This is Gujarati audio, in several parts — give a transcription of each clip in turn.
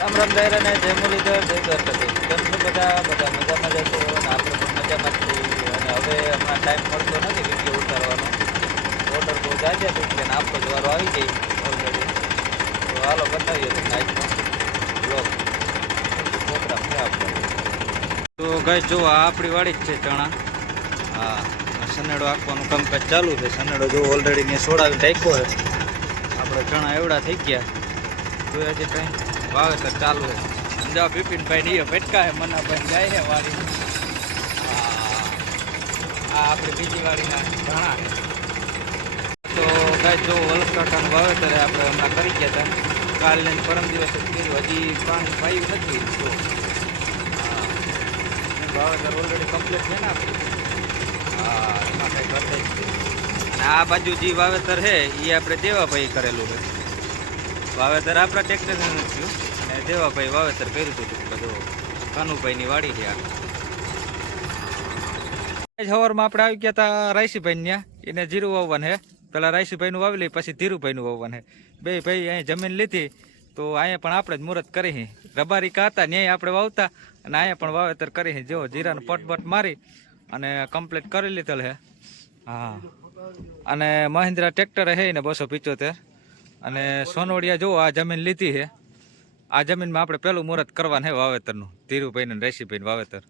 રામ રામ દાયરા ને જય મુરલીધર જય દ્વારકાધીશ. કેમ છો બધા મજામાં જશો અને આપણે પણ મજામાં જ છીએ. અને હવે હમણાં ટાઈમ મળતો નથી વિડીયો ઉતારવાનો. ઓર્ડર બહુ જાજા થઈ ગયા અને આપણો જ વારો આવી જાય ઓલરેડી. તો હાલો બતાવીએ તમને આજનો બ્લોગ પ્રોગ્રામ છે આપણો. તો ગાઈસ જો આ આપણી વાડી જ છે ચણા. હા, સનેડો આખવાનું કામકાજ ચાલુ છે. સનેડો જો ઓલરેડી મેં સોડાવી નાખ્યો છે. આપણે ચણા એવડા થઈ ગયા. તો હજી કંઈ વાવેતર ચાલુ છે. સમજાવ બિપિનભાઈ નહીં ભટકા હે મનાભાઈ જાય છે વાડી. આ આપણી બીજી વાડીના ઘણા છે. તો કાંઈ જો વલખ કાકાનું વાવેતર આપણે હમણાં કરી ગયા હતા. કાલ લઈને પરમ દિવસે કર્યું, હજી પાણી પાયું નથી. તો વાવેતર ઓલરેડી કમ્પ્લીટ છે ને આપણું. હા, એમાં કંઈ ઘટે જ છે. અને આ બાજુ જે વાવેતર છે એ આપણે દેવાભાઈ કરેલું છે. વાવેતર આપણા ટ્રેક્ટરને નથી થયું અને દેવાભાઈ વાવેતર કર્યું હતું. બધું કાનુભાઈની વાડી છે. સવારમાં આપણે આવી ગયા હતા રાયસીભાઈ ત્યાં. એને જીરું વાવવાનું છે. પેલા રાયસીભાઈનું વાવી લઈ, પછી ધીરુભાઈનું વાવવાનું છે. બે ભાઈ અહીં જમીન લીધી તો અહીંયા પણ આપણે જ મુહૂર્ત કરી. રબારી કા હતા ન્યાય આપણે વાવતા અને અહીંયા પણ વાવેતર કરી. જો જીરાનું પટપટ મારી અને કમ્પ્લીટ કરી લીધેલ છે. હા, અને મહિન્દ્રા ટ્રેક્ટર છે ને 275. અને સોનવડિયા જો આ જમીન લીધી છે. આ જમીનમાં આપણે પેલું મુહૂર્ત કરવાનું છે વાવેતરનું, ધીરુભાઈ ને રાયસીભાઈ વાવેતર.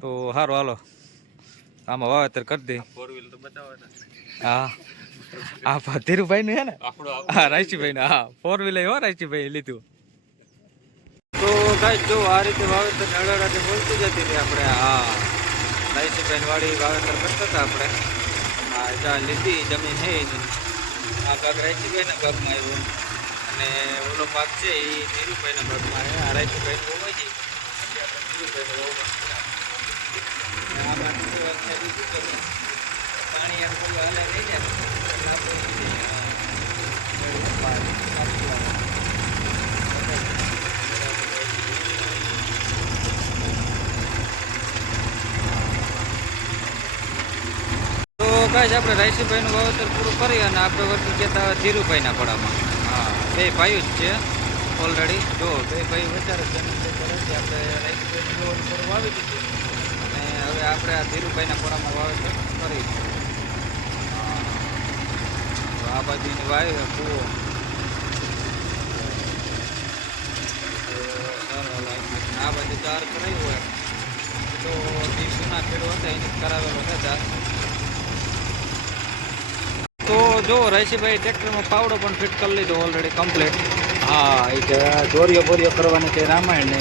તો સારું હાલો આમાં વાવેતર કરી દઈ. હા હા, ધીરુભાઈ નું છે ને. હા, રાયસીભાઈ નું. હા, 4 વ્હીલર હો રાયસીભાઈ લીધું. તો ગાઈસ જો આ રીતે વાવેતર અડાડાથી બોલતી જતી હતી આપણે. હા, રાયસીભાઈ વાડી વાવેતર કરતા હતા આપણે. હા, જ્યાં લીધી જમીન છે આ ભાગ રાયસીભાઈના ભાગમાં આવ્યો અને ઓલો ભાગ છે એ ધીરુભાઈના ભાગમાં છે. આ રાયસીભાઈ હોવાય છે એટલે આપણે ધીરુભાઈનો પાણી એમ કોઈ હાલે નહીં ને. તો કાંઈ આપણે રાયસીભાઈનું વાવેતર પૂરું કરી અને આપણે વર્તી ગયા ધીરુભાઈના પડામાં. હા, બે ભાઈઓ જ છે ઓલરેડી. જો બે ભાઈ વધારે જમીન કરે છે. આપણે રાયસીભાઈનું થોડું વાવી દીધું અને હવે આપણે આ ધીરુભાઈના પડામાં વાવેતર કરીશું. આ બાજુની વાય છે કૂવો. આ બાજુ 4 કરાયું હોય તો જૂના ખેડો હતા એને કરાવેલો હતા. તો જો રાયસીભાઈ ટ્રેક્ટરમાં પાવડો પણ ફિટ કરી લીધો ઓલરેડી કમ્પ્લીટ. હા, એ કે દોરીઓ બોરીઓ કરવાની છે રામાયણ ને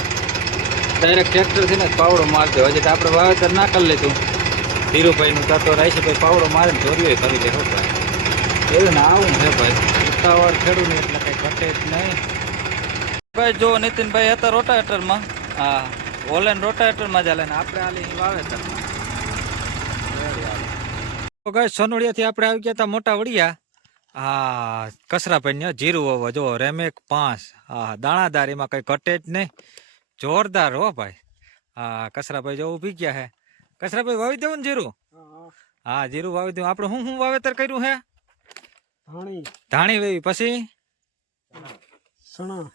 ડાયરેક્ટ ટ્રેક્ટરથી ને પાવડો મારતો. હજી તો આપણે વાવેતર ના કરી લીધું ધીરુભાઈનું. ત્યાં તો રાયસીભાઈ પાવડો મારે ને દોરીઓ કરી દે. ભાઈ એવું ને આવું છે ભાઈ. ઉતાવળ ખેડૂત એટલે કંઈ ઘટે જ નહીં ભાઈ. જો નીતિનભાઈ હતા રોટાવેટરમાં. હા, ઓલેન રોટાવેટરમાં ચાલે ને આપણે હાલી વાવેતરમાં. તો ગાઈસ સોનોડિયાથી આપણે આવી ગયા હતા મોટા વડિયા. હા, કસરાભાઈ જીરું વાવવા જો રેમેક 5. હા, દાણાદાર, એમાં કઈ ઘટે જ નહીં. જોરદાર હો ભાઈ. હા, કસરાભાઈ જો ઉભી ગયા હે. કસરાભાઈ વાવી દેવું ને જીરું? હા, જીરું વાવી દેવું. આપણે શું વાવેતર કર્યું હે? ધાણી વેવી, પછી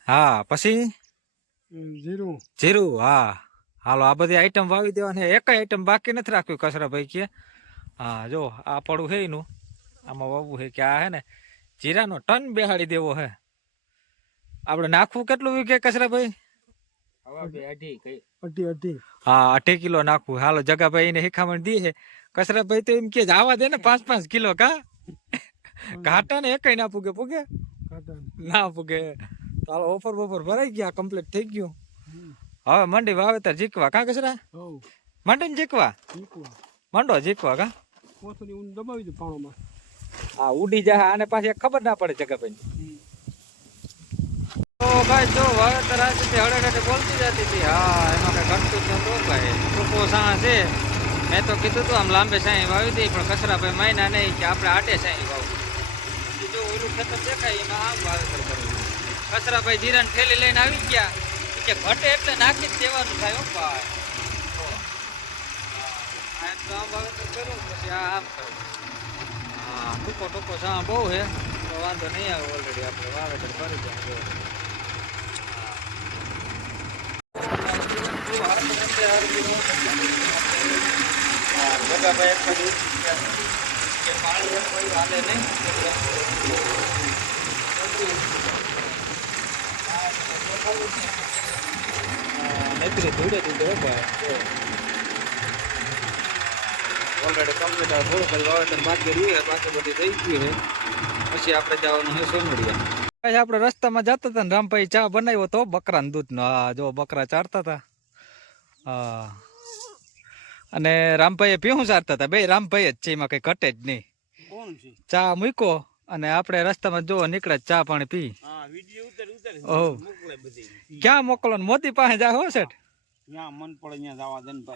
હા, પછી જીરું. હા હાલો, આ બધી આઈટમ વાવી દેવાની. એક આઈટમ બાકી નથી રાખ્યું કસરાભાઈ કે. હા, જો આ પડું છે એનું, આમાં વાવવું છે કે આ હે ને જીરાનો ટન બેહાડી દેવો હે. આપણે નાખવું કેટલું વીઘે કસરાભાઈ? હા, 2.5 કિલો નાખવું. હાલો, જગાભાઈ ને શીખામણ દી છે. કસરાભાઈ તો એમ કે આવા દે ને 5-5 કિલો. કા ઘાટા ને એકઈ ના પૂગે ના પૂગે. હાલો, ઓફર બોફર ભરાઈ ગયા, કમ્પ્લીટ થઈ ગયું. હવે મંડી વાવેતર જીકવા. કા કસરા મંડી ને જીકવા મંડો જીકવા. કા હા, ઉડી જાય આને પાછી ખબર ના પડે જગાભાઈ. તો ભાઈ જો વાવેતર આ રીતે હળે બોલતી જતી હતી. હા, એમાં કઈ ઘટતું જ નતું ભાઈ. ટૂંકો સાણા છે. મેં તો કીધું તું આમ લાંબે સાંઈ વાવી દઈ, પણ કસરાભાઈ માયના નહીં કે આપણે આટે સાંઈ વાવું. જો ઓલું ખેતર દેખાય એમાં આમ વાવેતર કરવું. કસરાભાઈ જીરાને ઠેલી લઈને આવી ગયા કે ઘટે એટલે નાખી જ દેવાનું થાય. ભાઈ આમ વાવેતર કર્યું પછી આમ કરવું. હા, ટૂંકો સાણા બહુ છે તો વાંધો નહીં આવે. ઓલરેડી આપણે વાવેતર કરી દઈએ. ભાઈ એક બાજુ કે પાણી એક બાજુ હાલે નહીં એટલે ધૂળે ધૂળે ભાઈ ઓલરેડી કમ્પ્લીટ થોડુંક વાવેતર બાકી રહ્યું છે, બાકી બધી થઈ ગયું છે. પછી આપણે જવાનું છે સોનડિયા. આપણે રસ્તામાં જતા હતા ને રામભાઈ ચા બનાવ્યો તો બકરાના દૂધનો. હા જો બકરા ચારતા હતા. હા અને રામભાઈએ પીવું ચારતા હતા. બે રામભાઈ જ છે, એમાં કઈ ઘટે જ નહીં. ચા મૂક્યો અને આપણે રસ્તામાં જો નીકળે ચા પાણી પી. ઓહ ક્યાં મોકલો મોદી પાસે જાય હો સેઠ?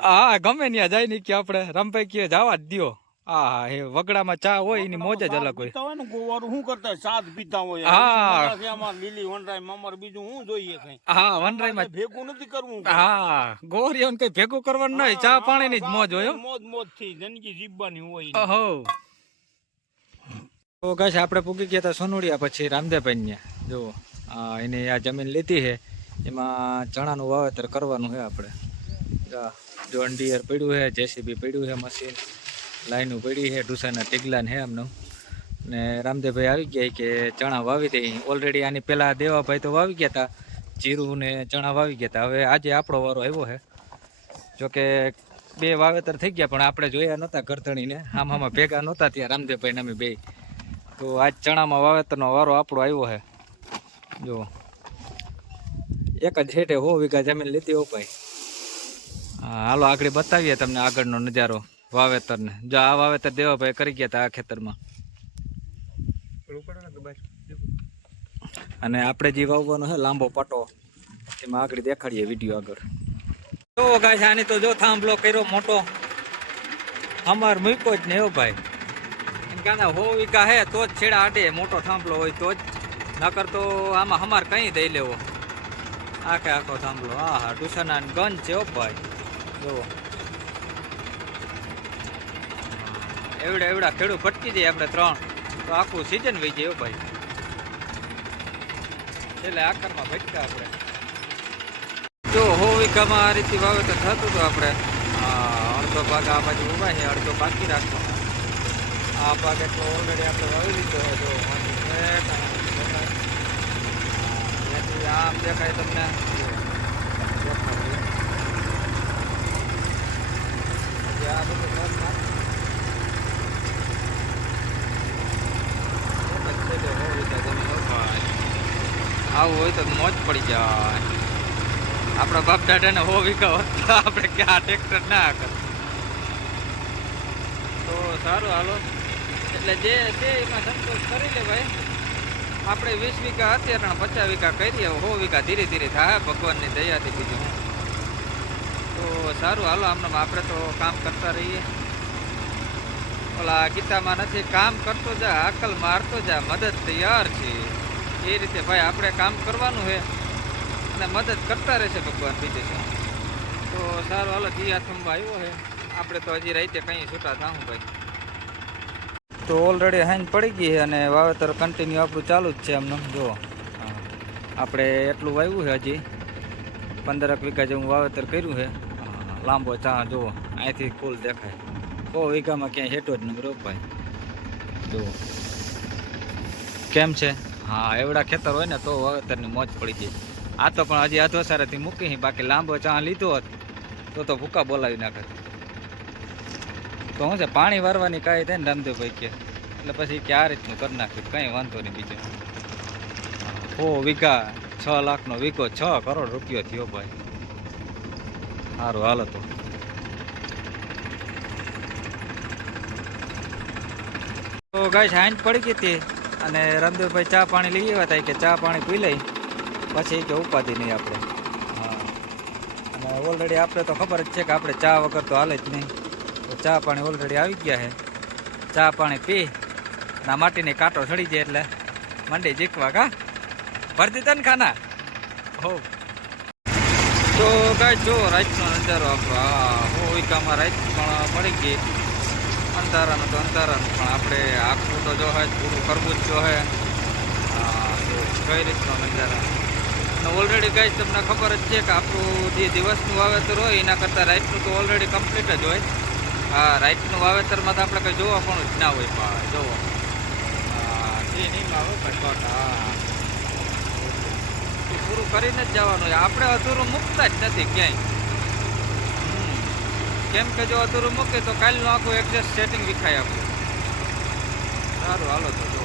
હા ગમે ત્યાં જાય ને કે આપણે રામભાઈ કે જવા જ દો. હા એ વગડામાં ચા હોય એની મોજ જ અલગ હોય. શું કરતા સાત પીતા હોય. હા લીલી વનરાય મામર બીજું શું જોઈએ કઈ. હા વનરાયમાં ભેગું નથી કરવું. હા ગોરિયો કઈ ભેગું કરવાનું નહીં, ચા પાણી ની જ મોજ હોય. મોજ મોજ થી જિંદગી જીવવાની હોય. ઓહો તો ગાઈસ આપણે પૂગી ગયા હતા સોનડિયા. પછી રામદેવભાઈ ને જો એની આ જમીન લીધી છે, એમાં ચણાનું વાવેતર કરવાનું છે. આપણે જોન ડિયર પડ્યું છે, જેસીબી પડ્યું છે, મશીન લાઈનું પડી છે, ઢુસાના ટીગલાન છે એમનું. ને રામદેવભાઈ આવી ગયા કે ચણા વાવી દે. ઓલરેડી આની પહેલાં દેવાભાઈ તો વાવી ગયા હતા, જીરું ને ચણા વાવી ગયા હતા. હવે આજે આપણો વારો આવ્યો છે. જોકે બે વાવેતર થઈ ગયા પણ આપણે જોયા નહોતા ગરધણીને, આમાં ભેગા નહોતા ત્યાં રામદેવભાઈ ને અમે બે. તો આજ ચણામાં વાવેતરનો વારો આપણો આવ્યો છે. જો એક જ હેઠે 100 વીઘા જમીન લીધી હો ભાઈ. હા હાલો આગળ બતાવીએ તમને આગળનો નજારો વાવેતરને. જો આ વાવેતર દેવાભાઈ કરી ગયા હતા આ ખેતરમાં. અને આપણે જે વાવવાનો છે લાંબો પટો, એમાં આગળ દેખાડીએ વિડીયો આગળ. જો ગાય આની તો જો થાંભલો કર્યો મોટો, અમાર મૂક્યો જ ને એવો ભાઈ. એમ કે 100 વીઘા હે તો જ છેડા આડે મોટો થાંભલો હોય તો જ, નકર તો આમાં અમાર કઈ દઈ લેવો. આખે આખો થાંભલો. હા હા ડુસાના ગંજ છે ઓ ભાઈ. જુઓ એવડા એવડા ખેડૂત ભટકી જાય આપણે 3 તો આખું સિઝન વહી જાય ભાઈ. એટલે આકારમાં ભટકા આપણે. જો 100 વીઘામાં આ રીતે વાવેતર થતું હતું. આપણે અડધો ભાગ આ બાજુ ઉભા છે, અડધો બાકી રાખવાનો. આ ભાગ એટલો ઓલરેડી આપણે વાવી લીધો હોય. જો આમ દેખાય તમને. આ બધું આવું હોય તો મોજ પડી જાય. આપણા બાપ દાદાને 100 વીઘા હોત તો આપણે ક્યાં ટ્રેક્ટર ના કર. તો સારું હાલો, એટલે જે છે એમાં સંતોષ કરી લે ભાઈ. આપણે 20 વીઘા અત્યારે 50 વીઘા કરીએ, 100 વીઘા ધીરે ધીરે થાય ભગવાનની દયાથી. બીજું તો સારું હાલો, આમને આપણે તો કામ કરતા રહીએ. ઓલા ગીતામાં નથી, કામ કરતો જા અકલ મારતો જા મદદ તૈયાર છે. એ રીતે ભાઈ આપણે કામ કરવાનું છે અને મદદ કરતા રહેશે ભગવાન. બીજું છે તો સારું હાલો. જીયાથંભા આવ્યો છે, આપણે તો હજી રાતે કંઈ છૂટા થાવું ભાઈ. તો ઓલરેડી હાઈન પડી ગઈ છે અને વાવેતર કન્ટિન્યુ આપણું ચાલુ જ છે એમનું. જો આપણે એટલું વાવ્યું છે, હજી 15 વીઘા જેવું વાવેતર કર્યું છે. લાંબો ચા જુઓ અહીંથી ફૂલ દેખાય. 100 વીઘામાં ક્યાંય હેઠો જ નથી ભાઈ. જુઓ કેમ છે. હા એવડા ખેતર હોય ને તો વાવેતરની મોજ પડી જાય. આ તો પણ હજી અધોસારેથી મૂકી, બાકી લાંબો ચા લીધો હોત તો ભૂકા બોલાવી નાખે. તો શું છે પાણી વારવાની કાંઈ થાય ને રામદેવભાઈ કે, એટલે પછી કે આ રીતનું કરી નાખ્યું, કંઈ વાંધો નહીં. બીજો 100 વીઘા 6 લાખનો વીઘો 6 કરોડ રૂપિયો થયો ભાઈ. સારું હાલો. તો ગાય હાંજ પડી ગઈ હતી અને રામદેવભાઈ ચા પાણી લઈ આવ્યા હતા કે ચા પાણી પી લઈ પછી કે ઉપાધિ નહીં આપણે. હા અને ઓલરેડી આપણે તો ખબર જ છે કે આપણે ચા વગર તો હાલે જ નહીં. તો ચા પાણી ઓલરેડી આવી ગયા છે. ચા પાણી પી ના માટીની કાંટો ચડી જાય એટલે મંડી જીકવા. કા ભરી દીધા ને ખાના હો. તો ગાય જો રાતનો નજારો આપણો. હા 100 વીઘામાં રાત પણ પડી ગઈ. અંધારાનું તો અંધારાનું પણ આપણે આખું તો જો હે પૂરું કરવું જ જો હે. કઈ રીતનો નજારા. અને ઓલરેડી ગાય તમને ખબર જ છે કે આપણું જે દિવસનું વાવેતર હોય એના કરતાં રાતનું તો ઓલરેડી કમ્પ્લીટ જ હોય. હા રાઈટનું વાવેતરમાં તો આપણે કંઈ જોવા પણ જ ના હોય ભાઈ જોવો હા એ નહીં આવે ભાઈ શોર્ટ હા એ પૂરું કરીને જ જવાનું હોય આપણે અધૂરું મૂકતા જ નથી ક્યાંય કેમ કે જો અધૂરું મૂકે તો કાલનું આખું એડજસ્ટ સેટિંગ વિખાય આપણું સારું હાલો તો